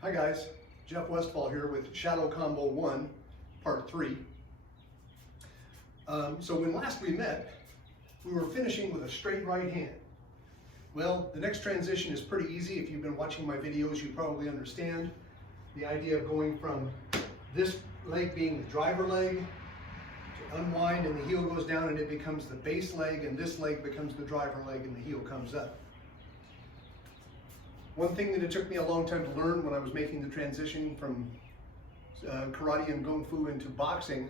Hi guys, Jeff Westfall here with Shadowcombo 1, Part 3. So when last we met, we were finishing with a straight right hand. Well, the next transition is pretty easy. If you've been watching my videos, you probably understand the idea of going from this leg being the driver leg to unwind and the heel goes down and it becomes the base leg, and this leg becomes the driver leg and the heel comes up. One thing that it took me a long time to learn when I was making the transition from karate and kung fu into boxing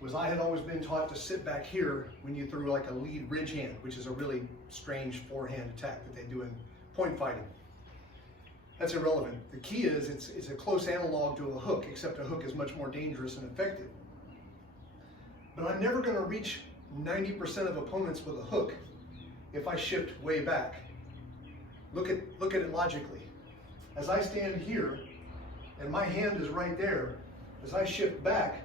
was I had always been taught to sit back here when you threw like a lead ridge hand, which is a really strange forehand attack that they do in point fighting. That's irrelevant. The key is it's a close analog to a hook, except a hook is much more dangerous and effective. But I'm never going to reach 90% of opponents with a hook if I shift way back. Look at it logically. As I stand here and my hand is right there, as I shift back,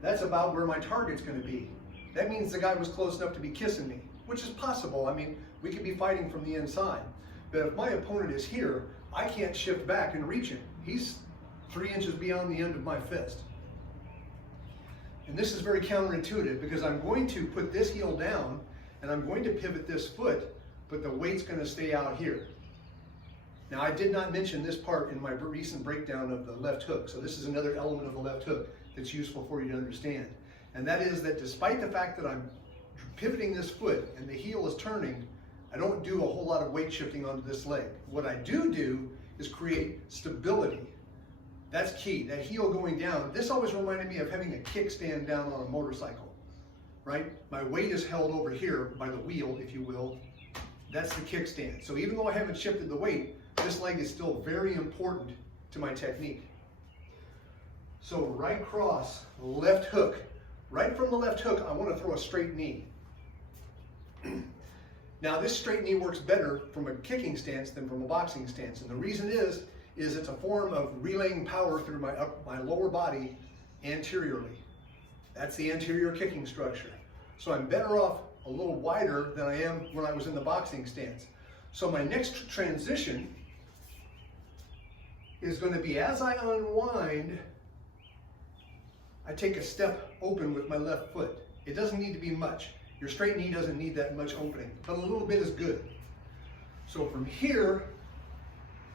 that's about where my target's going to be. That means the guy was close enough to be kissing me, which is possible. I mean, we could be fighting from the inside. But if my opponent is here, I can't shift back and reach him. He's 3 inches beyond the end of my fist. And this is very counterintuitive because I'm going to put this heel down and I'm going to pivot this foot, but the weight's going to stay out here. Now, I did not mention this part in my recent breakdown of the left hook, so this is another element of the left hook that's useful for you to understand. And that is that despite the fact that I'm pivoting this foot and the heel is turning, I don't do a whole lot of weight shifting onto this leg. What I do is create stability. That's key, that heel going down. This always reminded me of having a kickstand down on a motorcycle, right? My weight is held over here by the wheel, if you will. That's the kickstand. So even though I haven't shifted the weight, this leg is still very important to my technique. So right cross, left hook. Right from the left hook, I want to throw a straight knee. Now this straight knee works better from a kicking stance than from a boxing stance. And the reason is it's a form of relaying power through my lower body anteriorly. That's the anterior kicking structure. So I'm better off a little wider than I am when I was in the boxing stance. So my next transition is going to be as I unwind, I take a step open with my left foot. It doesn't need to be much. Your straight knee doesn't need that much opening, but a little bit is good. So from here,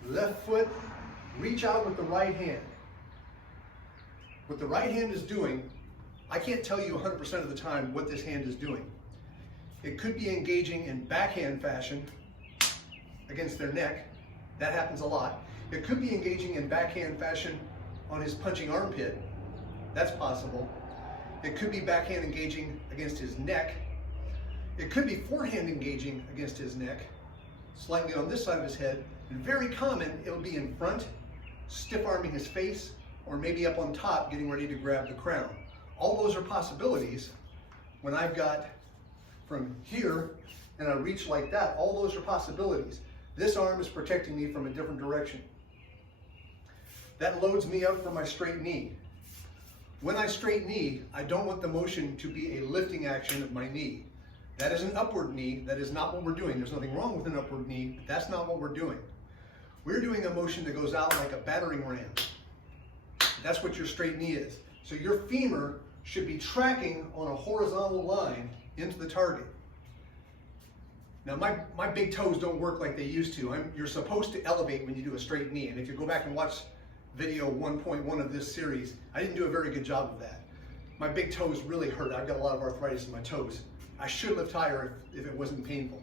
left foot, reach out with the right hand. What the right hand is doing, I can't tell you 100% of the time what this hand is doing. It could be engaging in backhand fashion against their neck. That happens a lot. It could be engaging in backhand fashion on his punching armpit. That's possible. It could be backhand engaging against his neck. It could be forehand engaging against his neck, slightly on this side of his head. And very common, it'll be in front, stiff arming his face, or maybe up on top, getting ready to grab the crown. All those are possibilities. When I've got from here and I reach like that, all those are possibilities. This arm is protecting me from a different direction. That loads me up for my straight knee. When I straight knee, I don't want the motion to be a lifting action of my knee. That is an upward knee. That is not what we're doing. There's nothing wrong with an upward knee, but that's not what we're doing. We're doing a motion that goes out like a battering ram. That's what your straight knee is. So your femur should be tracking on a horizontal line into the target. Now my big toes don't work like they used to. You're supposed to elevate when you do a straight knee. And if you go back and watch video 1.1 of this series, I didn't do a very good job of that. My big toes really hurt. I've got a lot of arthritis in my toes. I should lift higher if it wasn't painful.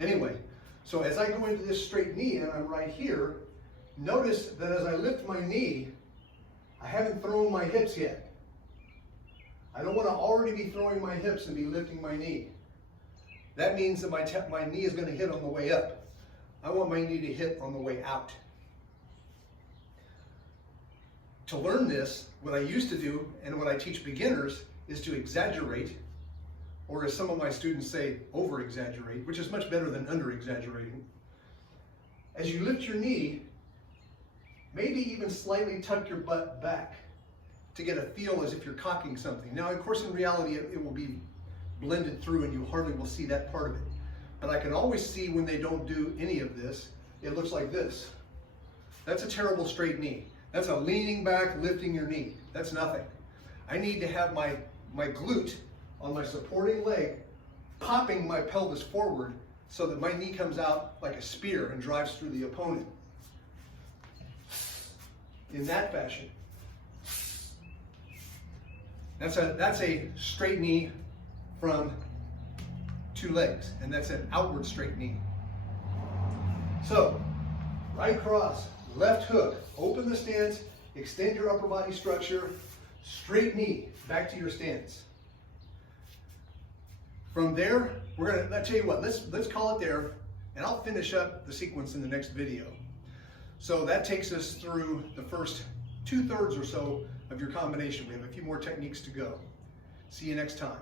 Anyway, so as I go into this straight knee and I'm right here, notice that as I lift my knee, I haven't thrown my hips yet. I don't want to already be throwing my hips and be lifting my knee. That means that my knee is going to hit on the way up. I want my knee to hit on the way out. To learn this, what I used to do and what I teach beginners is to exaggerate, or as some of my students say, over-exaggerate, which is much better than under-exaggerating. As you lift your knee, maybe even slightly tuck your butt back to get a feel as if you're cocking something. Now, of course, in reality, it will be blended through and you hardly will see that part of it. But I can always see when they don't do any of this, it looks like this. That's a terrible straight knee. That's a leaning back, lifting your knee. That's nothing. I need to have my glute on my supporting leg, popping my pelvis forward so that my knee comes out like a spear and drives through the opponent. In that fashion. That's a straight knee from two legs, and that's an outward straight knee. So, right cross, left hook, open the stance, extend your upper body structure, straight knee, back to your stance. From there, I'll tell you what, let's call it there, and I'll finish up the sequence in the next video. So that takes us through the first 2/3 or so of your combination. We have a few more techniques to go. See you next time.